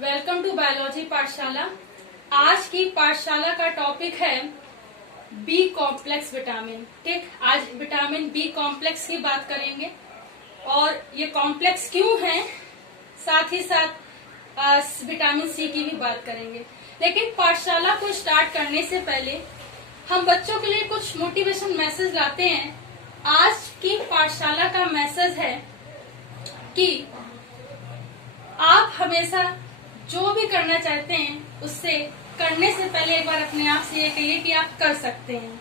Welcome to biology पाठशाला। आज की पाठशाला का टॉपिक है बी कॉम्प्लेक्स विटामिन। ठीक, आज विटामिन बी कॉम्प्लेक्स की बात करेंगे और ये कॉम्प्लेक्स क्यों है, साथ ही साथ विटामिन सी की भी बात करेंगे। लेकिन पाठशाला को स्टार्ट करने से पहले हम बच्चों के लिए कुछ मोटिवेशन मैसेज लाते हैं। आज की पाठशाला का मैसेज है कि आप हमेशा जो भी करना चाहते हैं उससे करने से पहले एक बार अपने आप से ये कहिए कि आप कर सकते हैं।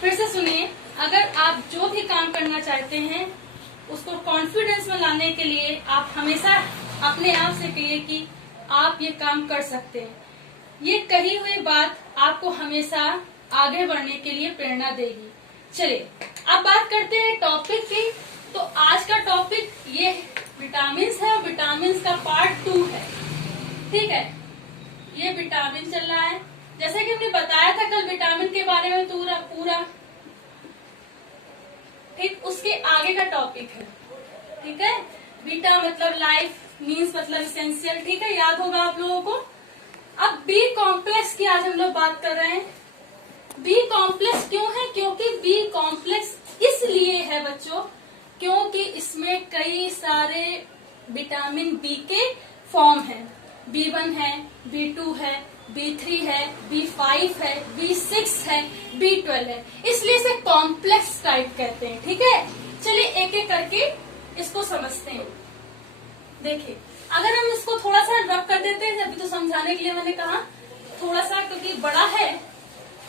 फिर से सुनिए, अगर आप जो भी काम करना चाहते हैं उसको कॉन्फिडेंस में लाने के लिए आप हमेशा अपने आप से कहिए कि आप ये काम कर सकते हैं। ये कही हुई बात आपको हमेशा आगे बढ़ने के लिए प्रेरणा देगी। चलिए अब बात करते हैं टॉपिक की। तो आज का टॉपिक ये विटामिन है और विटामिन का पार्ट 2 है। ठीक है, ये विटामिन चल रहा है। जैसे कि हमने बताया था कल विटामिन के बारे में पूरा ठीक, उसके आगे का टॉपिक है। ठीक है, बीटा मतलब लाइफ, मीन्स मतलब इसेंशियल। ठीक है, याद होगा आप लोगों को। अब बी कॉम्प्लेक्स की आज हम लोग बात कर रहे हैं। बी कॉम्प्लेक्स क्यों है? क्योंकि बी कॉम्प्लेक्स इसलिए है बच्चों क्योंकि इसमें कई सारे विटामिन बी के फॉर्म हैं। B1 है, B2 है, B3 है, B5 है, B6 है, B12 है, इसलिए इसे कॉम्प्लेक्स टाइप कहते हैं। ठीक है, चलिए एक एक करके इसको समझते हैं। देखिए, अगर हम इसको थोड़ा सा रब कर देते हैं, अभी तो समझाने के लिए मैंने कहा थोड़ा सा क्योंकि बड़ा है,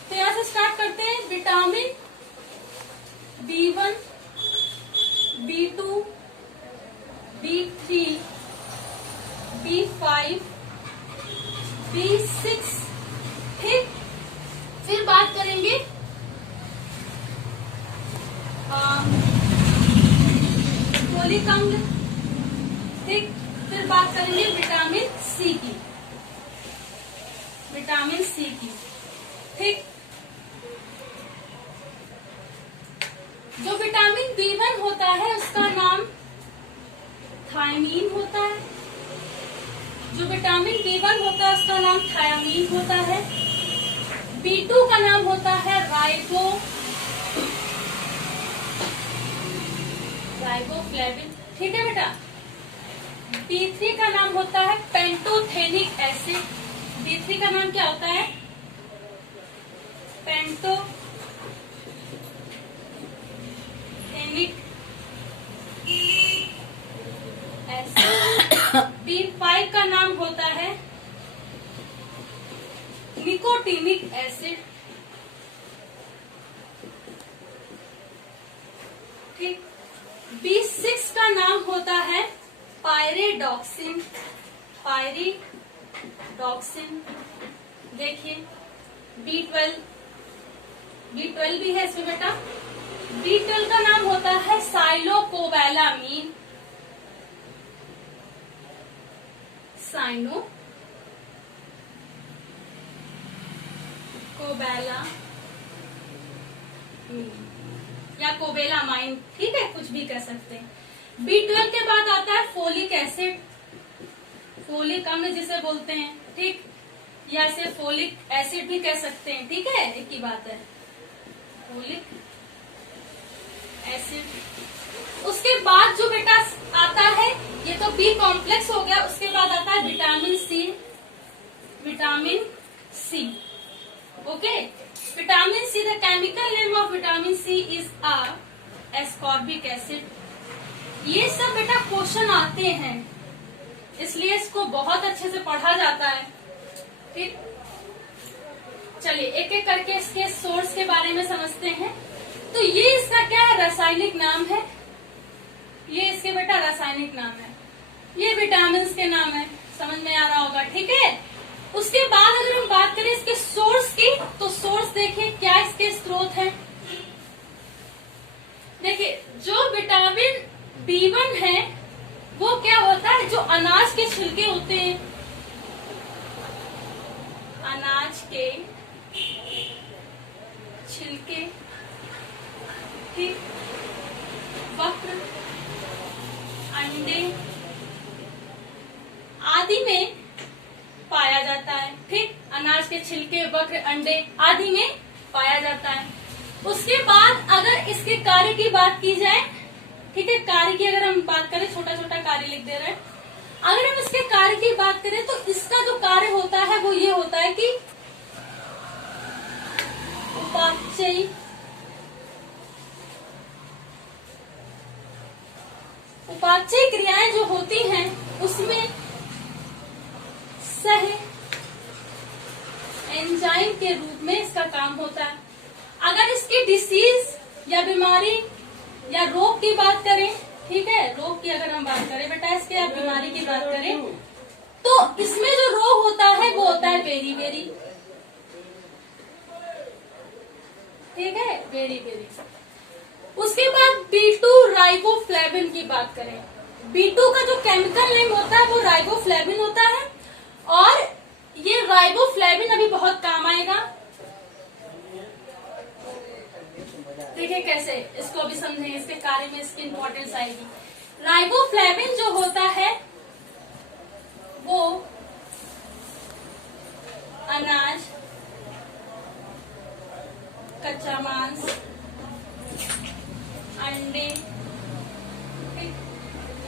तो यहाँ से स्टार्ट करते हैं। Vitamin B1, B2, B3, B5, B6। ठीक, फिर बात करेंगे फोलिक अम्ल। ठीक, फिर बात करेंगे विटामिन सी की। विटामिन सी की, ठीक। जो विटामिन B1 होता है उसका नाम थायमीन होता है। जो विटामिन B1 होता है उसका नाम थायामीन होता है। B2 का नाम होता है राइबोफ्लेविन। ठीक है बेटा। B3 का नाम होता है पेंटोथेनिक एसिड। B3 का नाम क्या होता है? Pantothenic acid. B5 का नाम होता है निकोटीनिक एसिड। ठीक। B6 का नाम होता है पायरिडॉक्सिन। पायरिडॉक्सिन। देखिए B12 भी है इसमें बेटा। B12 का नाम होता है साइलोकोबैलामीन। या कोबेलामाइन। ठीक है, कुछ भी कह सकते हैं। B12 के बाद आता है फोलिक एसिड। फोलिक अम्ल जिसे बोलते हैं। ठीक, या इसे फोलिक एसिड भी कह सकते हैं। ठीक है, एक ही बात है, फोलिक एसिड। उसके बाद जो बेटा आता है, ये तो बी कॉम्प्लेक्स हो गया। उसके बाद आता है vitamin C. Vitamin C, okay. Vitamin C, the chemical name of vitamin C is ascorbic acid. ये सब बेटा क्वेश्चन आते हैं, इसलिए इसको बहुत अच्छे से पढ़ा जाता है। ठीक, चलिए एक एक करके इसके सोर्स के बारे में समझते हैं। तो ये इसका क्या है? रासायनिक नाम है। ये इसके बेटा रासायनिक नाम है। ये विटामिन के नाम है, समझ में आ रहा होगा। ठीक है, उसके बाद अगर हम बात करें इसके सोर्स की, तो सोर्स देखिए क्या इसके स्रोत हैं। देखिए, जो विटामिन B1 है वो क्या होता है? जो अनाज के छिलके होते हैं, अनाज के छिलके, ठीक, वक्र, अंडे आदि में पाया जाता है। ठीक, अनाज के छिलके, वक्र, अंडे आदि में पाया जाता है। उसके बाद अगर इसके कार्य की बात की जाए, ठीक है, कार्य की अगर हम बात करें, छोटा छोटा कार्य लिख दे रहे हैं। अगर हम इसके कार्य की बात करें तो इसका जो कार्य होता है वो ये होता है कि उपापचयी क्रियाएं जो होती हैं उसमें सह एंजाइम के रूप में इसका काम होता है। अगर इसकी डिसीज या बीमारी या रोग की बात करें, ठीक है, रोग की अगर हम बात करें बेटा, इसके या बीमारी की बात करें तो इसमें जो रोग होता है वो होता है बेरी, ठीक है, बेरी। उसके बाद B2 राइबोफ्लेविन की बात करें, B2 का जो केमिकल नेम होता है वो राइबोफ्लेविन होता है। और ये राइबोफ्लेविन अभी बहुत काम आएगा। देखिए कैसे, इसको भी समझेंगे, इसके कार्य में इसकी इंपॉर्टेंस आएगी। राइबोफ्लेविन जो होता है वो अनाज, कच्चा मांस, अंडे,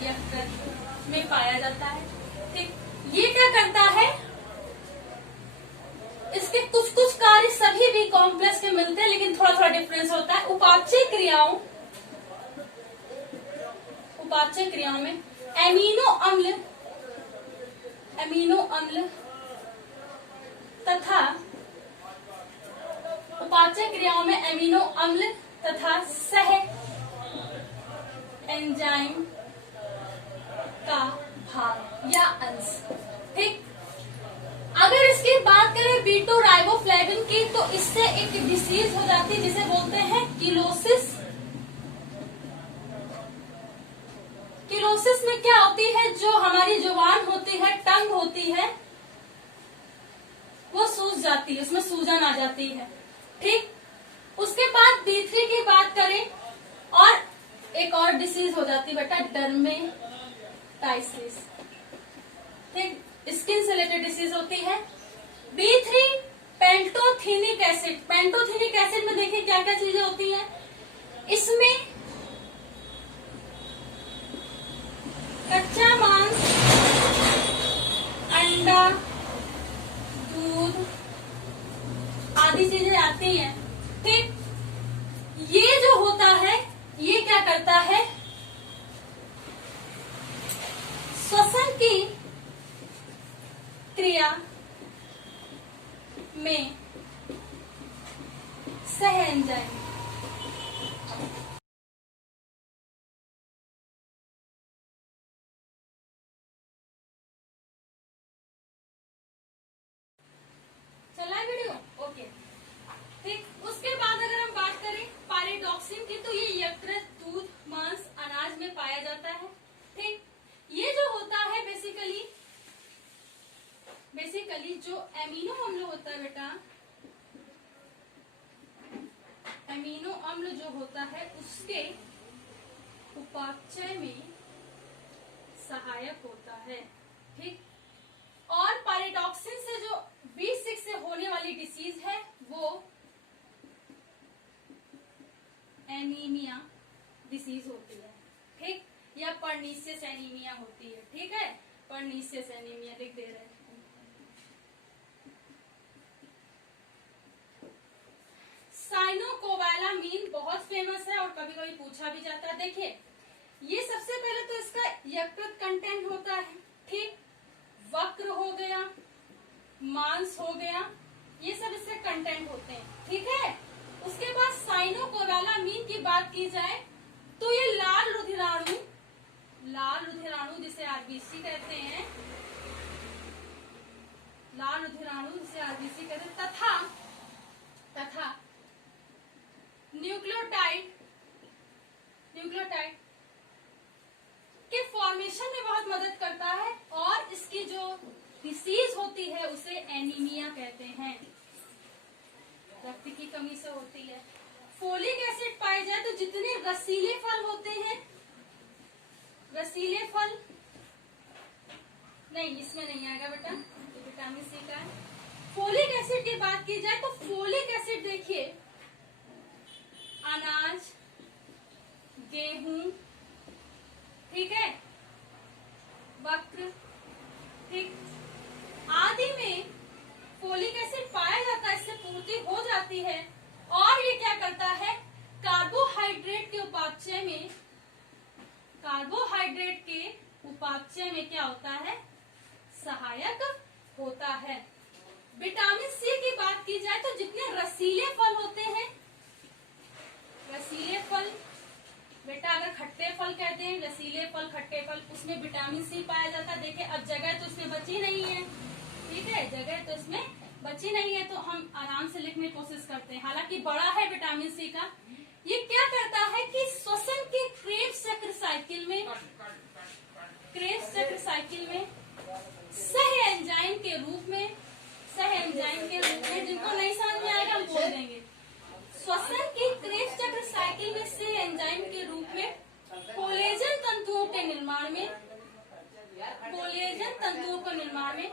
यकृत में पाया जाता है। ठीक, ये क्या करता है, इसके कुछ कुछ कार्य सभी बी कॉम्प्लेक्स के मिलते हैं लेकिन थोड़ा थोड़ा डिफरेंस होता है। उपापचय क्रियाओं में एमिनो अम्ल तथा उपापचय क्रियाओं में एमिनो अम्ल तथा सह एंजाइम का भाग या अंश। ठीक, अगर इसकी बात करें B2 राइबोफ्लेविन की तो इससे एक डिसीज हो जाती है जिसे बोलते हैं किलोसिस। किलोसिस में क्या होती है, जो हमारी जुबान होती है, टंग होती है, वो सूज जाती है, उसमें सूजन आ जाती है। ठीक, उसके बाद B3 की बात करें और एक और डिसीज हो जाती है बेटा, डर्मेटाइसिस। ठीक, स्किन से रिलेटेड डिसीज होती है। B3 pantothenic acid. Pantothenic acid में देखिए क्या क्या चीजें होती हैं, इसमें कच्चा मांस, अंडा, दूध आदि चीजें आती हैं। ठीक, ये जो होता है ये क्या करता है, श्वसन की क्रिया में सह एंजाइम चला है वीडियो, ओके। ठीक, उसके बाद अगर हम बात करें पायरिडॉक्सिन की तो ये यकृत, दूध, मांस, अनाज में पाया जाता है। ठीक, ये जो होता है बेसिकली जो एमिनो अम्ल होता है बेटा, एमिनो अम्ल जो होता है उसके उपापचय में सहायक होता है। ठीक, और पायरिडॉक्सिन से जो B6 से होने वाली डिसीज है वो एनीमिया डिसीज होती है। ठीक, या पर्नीशियस एनीमिया होती है। ठीक है, पर्नीशियस एनीमिया लिख दे रहे हैं। साइनोकोवैलामीन बहुत फेमस है और कभी कभी पूछा भी जाता है। देखिए, ये सबसे पहले तो इसका यकृत कंटेंट होता है। ठीक, वक्र हो गया, मांस हो गया, ये सब इसके कंटेंट होते हैं। ठीक है, उसके बाद साइनोकोवैलामीन की बात की जाए तो ये लाल रुधिराणु जिसे आरबीसी कहते हैं, लाल रुधिराणु जिसे आरबीसी कहते हैं, तथा न्यूक्लियोटाइड के फॉर्मेशन में बहुत मदद करता है और इसकी जो डिसीज होती है उसे एनीमिया कहते हैं, रक्त की कमी से होती है। फोलिक एसिड पाए जाए तो जितने रसीले फल होते हैं, रसीले फल नहीं, इसमें नहीं आएगा बेटा, ये विटामिन सी का है। फोलिक एसिड की बात की जाए तो फोलिक एसिड देखिए, अनाज, गेहूं, ठीक है, वक्र, ठीक, आदि में फोलिक एसिड पाया जाता है, इससे पूर्ति हो जाती है। और ये क्या करता है, कार्बोहाइड्रेट के उपापचय में, कार्बोहाइड्रेट के उपापचय में क्या होता है, सहायक होता है। विटामिन सी की बात की जाए तो जितने रसीले फल होते हैं, रसीले फल बेटा, अगर खट्टे फल कहते हैं, रसीले फल, खट्टे फल, उसमें विटामिन सी पाया जाता है। देखिए अब जगह तो इसमें बची नहीं है, ठीक है, जगह तो इसमें बची नहीं है, तो हम आराम से लिखने की कोशिश करते हैं। हालांकि बड़ा है विटामिन सी का। ये क्या करता है कि श्वसन के क्रेब्स चक्र साइकिल में, क्रेब्स चक्र साइकिल में सह एंजाइम के रूप में, सह एंजाइम के रूप में, जिनको नहीं समझ में आएगा हम बोल देंगे, श्वसन की क्रेब्स चक्र साइकिल में सह एंजाइम के रूप में कोलेजन तंतुओं के निर्माण में, कोलेजन तंतुओं के निर्माण में।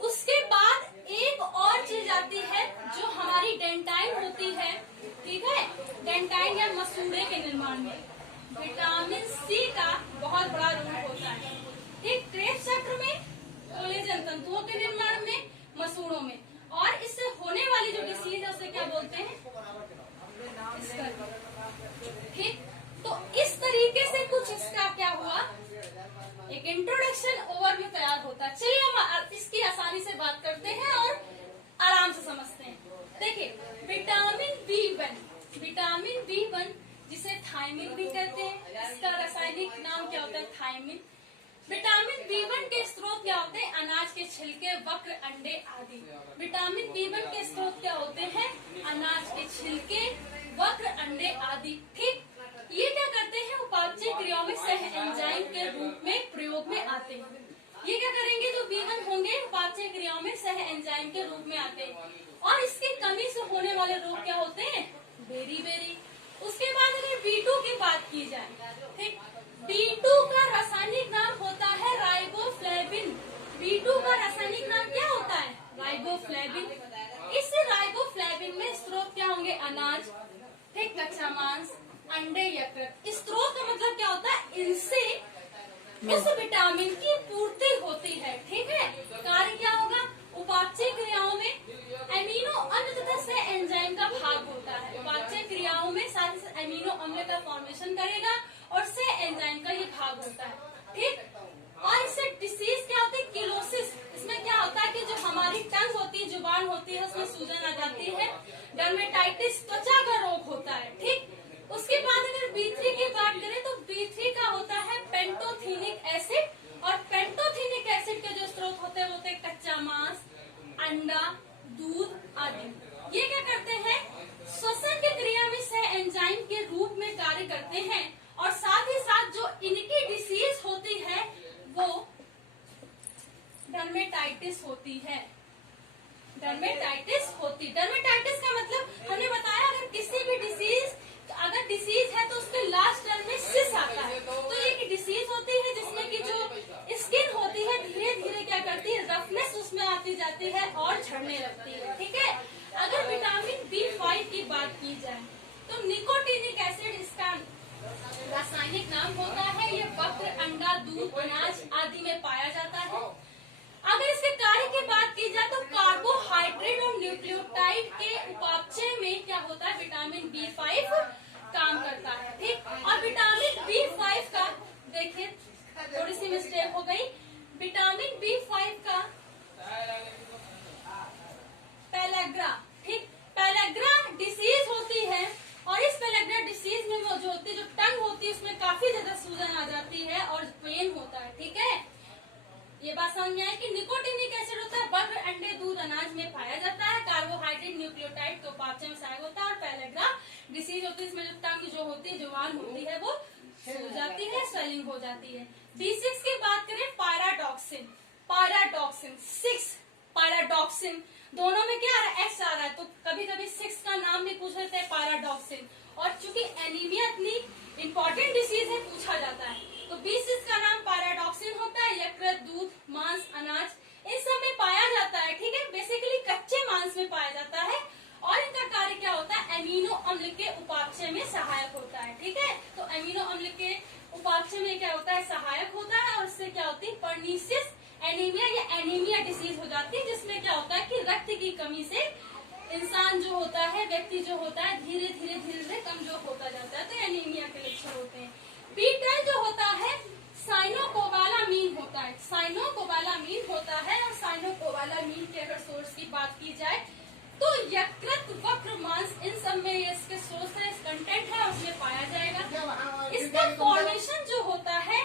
उसके बाद एक और चीज आती है जो हमारी डेंटाइन होती है, ठीक है, डेंटाइन या मसूड़े के निर्माण में विटामिन सी का बहुत बड़ा रोल होता है। ठीक, क्रेब्स चक्र में, कोलेजन तंतुओं के निर्माण में, मसूड़ों में। और इससे होने वाली जो डिसीज है उसे क्या बोलते हैं, ठीक। तो इस तरीके से कुछ इसका क्या हुआ, एक इंट्रोडक्शन ओवरव्यू तैयार होता है। चलिए हम इसकी आसानी से बात करते हैं और आराम से समझते हैं। देखिए विटामिन B1, विटामिन B1 जिसे थायमिन भी कहते हैं, इसका रासायनिक नाम क्या होता है, थायमिन। विटामिन B1 के स्रोत क्या होते हैं, अनाज के छिलके, वक्र, अंडे आदि। विटामिन B1 के स्रोत क्या होते हैं, अनाज के छिलके, वक्र, अंडे आदि, ठीक। ये क्या करते हैं, उपापचय क्रियाओं में सह एंजाइम के रूप में प्रयोग में आते हैं। ये क्या करेंगे, जो B1 होंगे उपापचय क्रियाओं में सह एंजाइम के रूप में आते हैं। और इसकी कमी से होने वाले रोग क्या होते हैं, बेरी। उसके बाद अगर B2 की बात की जाए, ठीक, B2 का रासायनिक नाम होता है राइबोफ्लेविन। B2 का रासायनिक नाम क्या होता है, राइबोफ्लेविन। इस राइबोफ्लेविन में स्रोत क्या होंगे, अनाज, ठीक, कच्चा मांस, अंडे, यकृत। इस स्रोत का मतलब क्या होता है, इनसे उस विटामिन की पूर्ति होती है, ठीक है। कार्य क्या होगा, उपापचय क्रियाओं में एमिनो अम्ल तथा सह एंजाइम का भाग होता है। उपापचय क्रियाओं में साथ एमिनो अम्ल का फॉर्मेशन करेगा और सह एंजाइम का ये भाग होता है, ठीक। और इससे डिसीज क्या होती है, किलोसिस। इसमें क्या होता है कि जो हमारी टंग होती है, जुबान होती है, उसमें सूजन आ जाती है। डर्मेटाइटिस, त्वचा का रोग होता है, ठीक। उसके बाद अगर B3 की बात करें तो B3 का होता है पेंटोथेनिक एसिड। और पेंटोथेनिक एसिड के जो स्रोत होते हैं कच्चा मांस, अंडा, दूध आदि। ये क्या करते हैं, श्वसन की क्रिया में सह एंजाइम के रूप में कार्य करते हैं। और साथ ही साथ जो इनकी डिसीज होती है वो डर्मेटाइटिस होती है, डर्मेटाइटिस होती। डर्मेटाइटिस का मतलब हमने बताया, अगर किसी भी डिसीज, अगर डिसीज है तो उसके लास्ट टर्म में सिस आता है। तो ये डिसीज होती है जिसमें कि जो स्किन होती है धीरे धीरे क्या करती है, रफनेस उसमें आती जाती है और झड़ने लगती है, ठीक है। अगर विटामिन B5 की बात की जाए तो निकोटिनिक एसिड इसका रासायनिक नाम होता है। ये वक्र, अंडा, दूध, अनाज आदि में पाया जाता है। अगर इसके कार्य की बात की जाए तो कार्बोहाइड्रेट और न्यूक्लियोटाइड के उपापचय में क्या होता है, विटामिन B5 काम करता है, ठीक। और विटामिन B5 का देखिए थोड़ी सी मिस्टेक हो गई, विटामिन B5 का पेलेग्रा, ठीक, पेलेग्रा डिसीज होती है। और इस पेलेग्रा डिसीज में वो जो होती है, जो टंग होती है, उसमें काफी ज्यादा सूजन आ जाती है और पेन होता है, ठीक है। ये बात समझ में आई कि निकोटिनिक एसिड होता है, वक्र, अंडे, दूध, अनाज में पाया जाता है। कार्बोहाइड्रेट, न्यूक्लियोटाइड के उपापचय में सहायक होता है। और पेलेग्रा डिसीज होती है, इसमें जो टंग जो होती है, जुबान होती है, वो सूज जाती है, स्वेलिंग हो जाती है। B6 की बात करें, पायराडॉक्सिन, पायराडॉक्सिन 6, पायराडॉक्सिन दोनों में क्या आ रहा है, एक्स आ रहा है, तो कभी कभी 6 का नाम भी पूछ लेते हैं, पायराडॉक्सिन। और चूंकि एनीमिया इतनी इंपॉर्टेंट डिसीज है, पूछा जाता है, तो B6 का नाम पायराडॉक्सिन होता है। यकृत, दूध, मांस, अनाज, इन सब में पाया जाता है। ठीक है, बेसिकली कच्चे मांस में पाया जाता है और इनका कार्य क्या होता है, एमिनो अम्ल के उपापचय में सहायक होता है। ठीक है, तो एमिनो अम्ल के उपापचय में क्या होता है, सहायक होता है और इससे क्या होती है, पर्नीशियस एनीमिया या एनीमिया डिसीज हो जाती है, जिसमें क्या होता है कि रक्त की कमी से इंसान जो होता है, व्यक्ति जो होता है, धीरे धीरे कमजोर होता जाता है, तो एनीमिया के लक्षण होते हैं। B12 जो होता है साइनोकोबालामीन होता है, साइनोकोबालामीन होता है और साइनोकोबालामीन के अगर सोर्स की बात की जाए तो यकृत, वक्र, मांस, इन सब में इसके सोर्स है, इस कंटेंट है, उसमें पाया जाएगा। इसका फॉर्मेशन जो होता है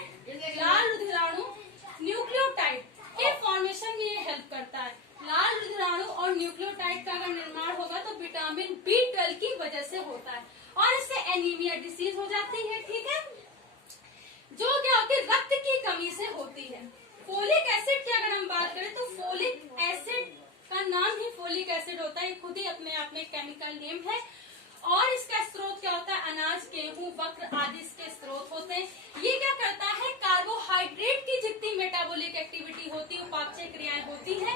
लाल रुधिराणु, न्यूक्लियोटाइड के फॉर्मेशन में ये हेल्प करता है। लाल रुधिराणु और न्यूक्लियोटाइड का अगर निर्माण होगा तो विटामिन B12 की वजह से होता है और इससे एनीमिया डिसीज हो जाती है। ठीक है, जो क्या होती है, रक्त की कमी से होती है। फोलिक एसिड की अगर हम बात करें तो फोलिक एसिड का नाम ही फोलिक एसिड होता है, खुद ही अपने आप में केमिकल नेम है और इसका स्रोत क्या होता है, अनाज, गेहूं, वक्र आदि इसके स्रोत होते हैं। ये क्या करता है, कार्बोहाइड्रेट की जितनी मेटाबॉलिक एक्टिविटी होती है, उपापचय क्रियाएं होती है,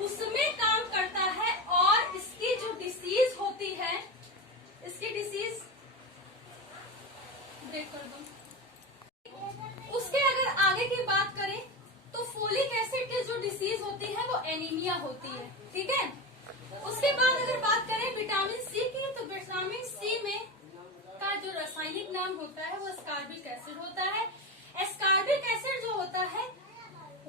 उसमें काम करता है और इसकी जो डिसीज होती है, इसकी डिसीज ब्रेक कर दो। उसके अगर आगे की बात करें तो फोलिक एसिड की जो डिसीज होती है वो एनीमिया होती है। ठीक है, उसके बाद अगर बात करें विटामिन सी की तो विटामिन सी में का जो रासायनिक नाम होता है वो एस्कार्बिक एसिड होता है। एस्कार्बिक एसिड जो होता है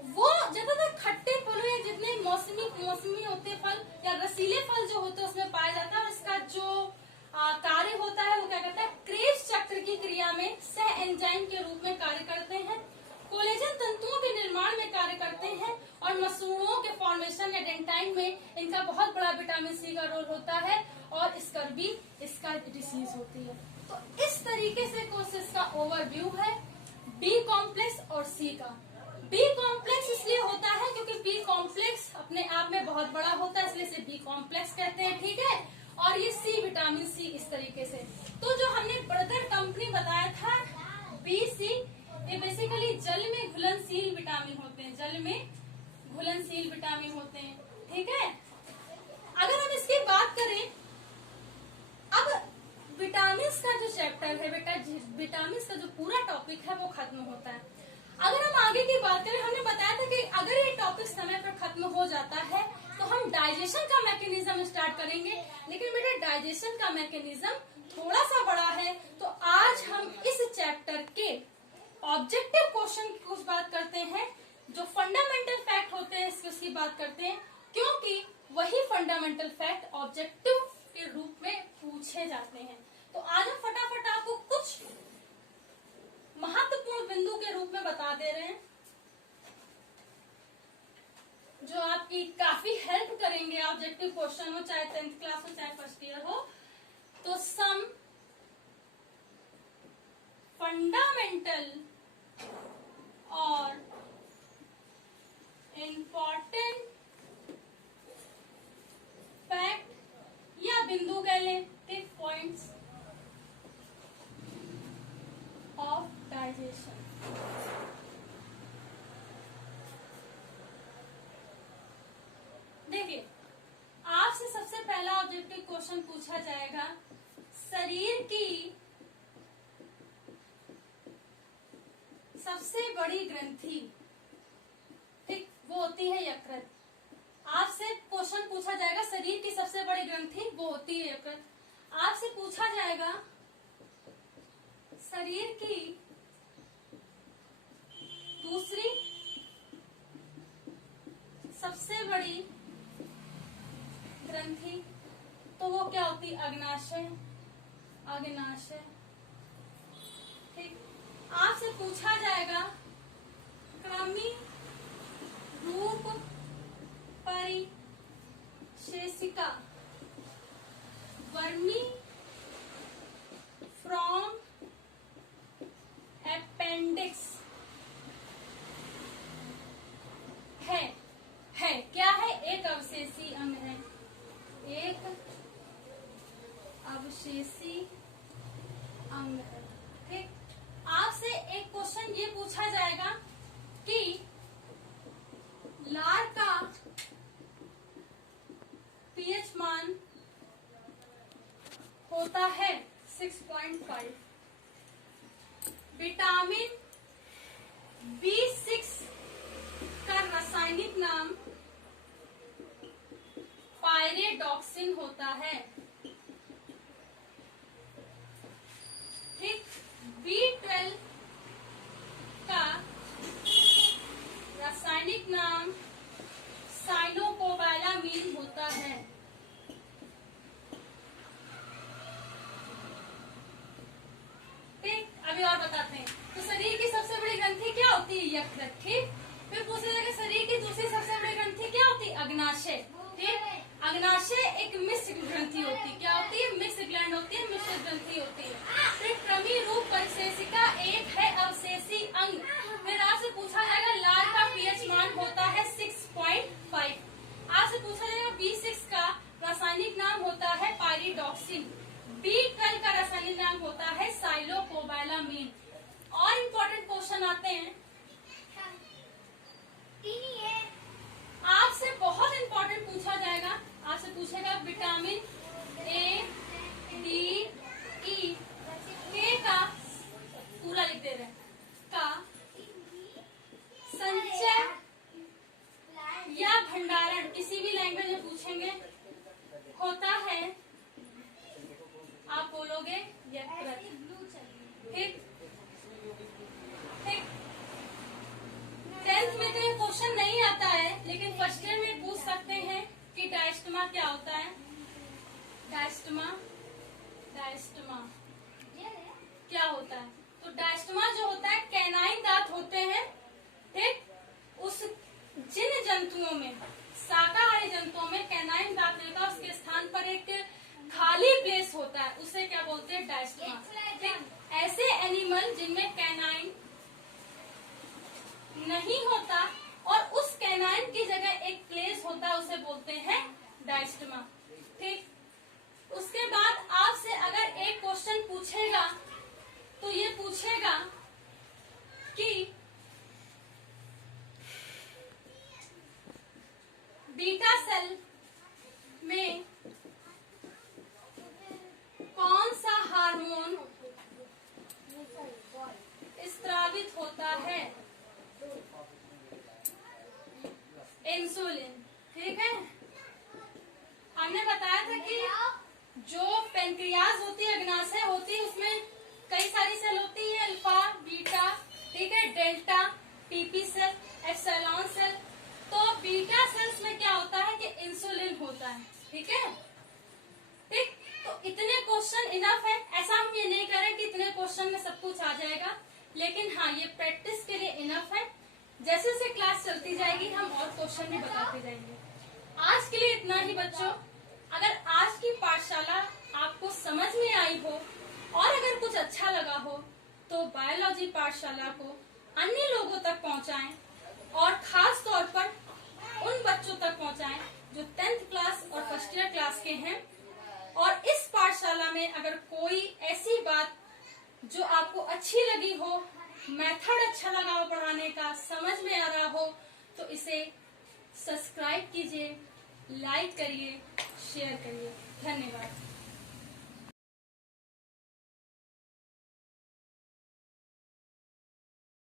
वो ज्यादातर खट्टे फलों या जितने मौसमी होते फल या रसीले फल जो होते हैं उसमें पाया जाता है और इसका जो कार्य होता है वो क्या करता है, क्रेब्स चक्र की क्रिया में सह एंजाइम के रूप में कार्य करते हैं, कोलेजन तंतुओं के निर्माण में कार्य करते हैं और मसूड़ों के फॉर्मेशन या डेंटाइन में इनका बहुत बड़ा विटामिन सी का रोल होता है और स्कर्वी इसका डिसीज होती है। तो इस तरीके से कोर्सेज का ओवरव्यू है बी कॉम्प्लेक्स और सी का। बी कॉम्प्लेक्स इसलिए होता है क्योंकि बी कॉम्प्लेक्स अपने आप में बहुत बड़ा होता है, इसलिए इसे बी कॉम्प्लेक्स कहते हैं। ठीक है, और ये सी विटामिन सी इस तरीके से। तो जो हमने ब्रदर कंपनी बताया था बी सी, ये बेसिकली जल में घुलनशील विटामिन होते हैं, जल में घुलनशील विटामिन होते हैं। ठीक है, अगर हम इसकी बात करें, अब विटामिन का जो चैप्टर है बेटा, विटामिन का जो पूरा टॉपिक है वो खत्म होता है। अगर हम आगे की बात करें, हमने बताया था कि अगर ये टॉपिक समय पर खत्म हो जाता है तो हम डाइजेशन का मैकेनिज्म स्टार्ट करेंगे, लेकिन बेटा डाइजेशन का मैकेनिज्म थोड़ा सा बड़ा है, तो आज हम इस चैप्टर के ऑब्जेक्टिव क्वेश्चन की कुछ बात करते हैं, जो फंडामेंटल फैक्ट होते हैं उसकी बात करते हैं, क्योंकि वही फंडामेंटल फैक्ट ऑब्जेक्टिव के रूप में पूछे जाते हैं। तो आज हम फटाफट आपको कुछ महत्वपूर्ण बिंदु के रूप में बता दे रहे हैं जो आपकी काफी हेल्प करेंगे। ऑब्जेक्टिव क्वेश्चन हो, चाहे 10th क्लास हो चाहे फर्स्ट ईयर हो। तो सम फंडामेंटल और इम्पोर्टेंट फैक्ट या बिंदु कह लें, टिप पॉइंट्स ऑफ डाइजेशन। देखिए, आपसे सबसे पहला ऑब्जेक्टिव क्वेश्चन पूछा जाएगा, शरीर की सबसे बड़ी ग्रंथि, ठीक, वो होती है यकृत। आपसे क्वेश्चन पूछा जाएगा, शरीर की सबसे बड़ी ग्रंथि वो होती है यकृत। आपसे पूछा जाएगा शरीर की दूसरी सबसे बड़ी ग्रंथि, तो वो क्या होती है, अग्नाशय, अग्नाशय। ठीक, आपसे पूछा जाएगा कृमि रूप परिशेषिका, वर्मी फ्रॉम अपेंडिक्स है क्या है, एक अवशेषी अंग है, एक अवशेषी अंग है। ठीक, आपसे एक क्वेश्चन ये टॉक्सिन होता है। ठीक, B12 का रासायनिक नाम साइनोकोबालामीन होता है। ठीक, अभी और बताते हैं। तो शरीर की सबसे बड़ी ग्रंथि क्या होती है? यकृत। ठीक, फिर पूछा जाएगा शरीर की दूसरी सबसे बड़ी ग्रंथि क्या होती है? अग्नाशय। ठीक, अग्नाशय एक मिश्र ग्रंथि होती है। क्या होती है? मिश्र ग्लैंड होती है, मिश्र ग्रंथि होती है। फिर क्रमी रूप परिशेषिका एक है अवशेषी अंग। फिर आपसे पूछा जाएगा लाल का पीएच मान होता है 6.5। आपसे पूछा जाएगा B6 का रासायनिक नाम होता है पायरिडॉक्सिन। B12 का रासायनिक नाम होता है साइलोकोबालामीन। और इम्पोर्टेंट क्वेश्चन आते हैं आपसे, बहुत इंपॉर्टेंट पूछा जाएगा। आपसे पूछेगा vitamin A, D, E, K का पूरा लिख दे रहे हैं, का संचय या भंडारण किसी भी लैंग्वेज में पूछेंगे होता है, आप बोलोगे यकृत। ठीक, ठीक, 10th में तो ये क्वेश्चन नहीं आता है, लेकिन फर्स्ट ईयर में पूछ सकते हैं कि डायस्टमा क्या होता है। डायस्टमा, डायस्टमा क्या होता है? तो डायस्टमा जो होता है, कैनाइन दांत होते हैं। ठीक, उस जिन जंतुओं में, शाकाहारी जंतुओं में कैनाइन दांत नहीं होता, उसके स्थान पर एक खाली प्लेस होता है, उसे क्या बोलते हैं? डायस्टमा। ठीक, ऐसे एनिमल जिनमें कैनाइन नहीं होता और उस कैनाइन की जगह एक प्लेस होता है, उसे बोलते हैं डायस्टमा। ठीक, उसके बाद आपसे अगर एक क्वेश्चन पूछेगा तो ये पूछेगा कि बीटा सेल में कौन सा हार्मोन स्रावित होता है? इंसुलिन। ठीक है, हमने बताया था कि जो पेनक्रियाज होती है, अग्नाशय होती है, उसमें कई सारी सेल होती है, अल्फा, बीटा, ठीक है, delta, PP cell, epsilon cell. तो बीटा सेल्स में क्या होता है कि इंसुलिन होता है। ठीक है, ठीक, तो इतने क्वेश्चन इनफ है। ऐसा हम ये नहीं करें कि इतने क्वेश्चन में सब कुछ आ जाएगा, लेकिन हाँ, ये प्रैक्टिस के लिए इनफ है। जैसे जैसे क्लास चलती जाएगी हम और क्वेश्चन भी बताते जाएंगे। आज के लिए इतना ही बच्चों। अगर आज की पाठशाला आपको समझ में आई हो और अगर कुछ अच्छा लगा हो तो बायोलॉजी पाठशाला को अन्य लोगों तक पहुंचाएं और खास तौर पर उन बच्चों तक पहुंचाएं जो 10th क्लास और फर्स्ट ईयर क्लास के हैं। और इस पाठशाला में अगर कोई ऐसी बात जो आपको अच्छी लगी हो, मेथड अच्छा लगा हो पढ़ाने का, समझ में आ रहा हो, तो इसे सब्सक्राइब कीजिए, लाइक करिए, शेयर करिए। धन्यवाद।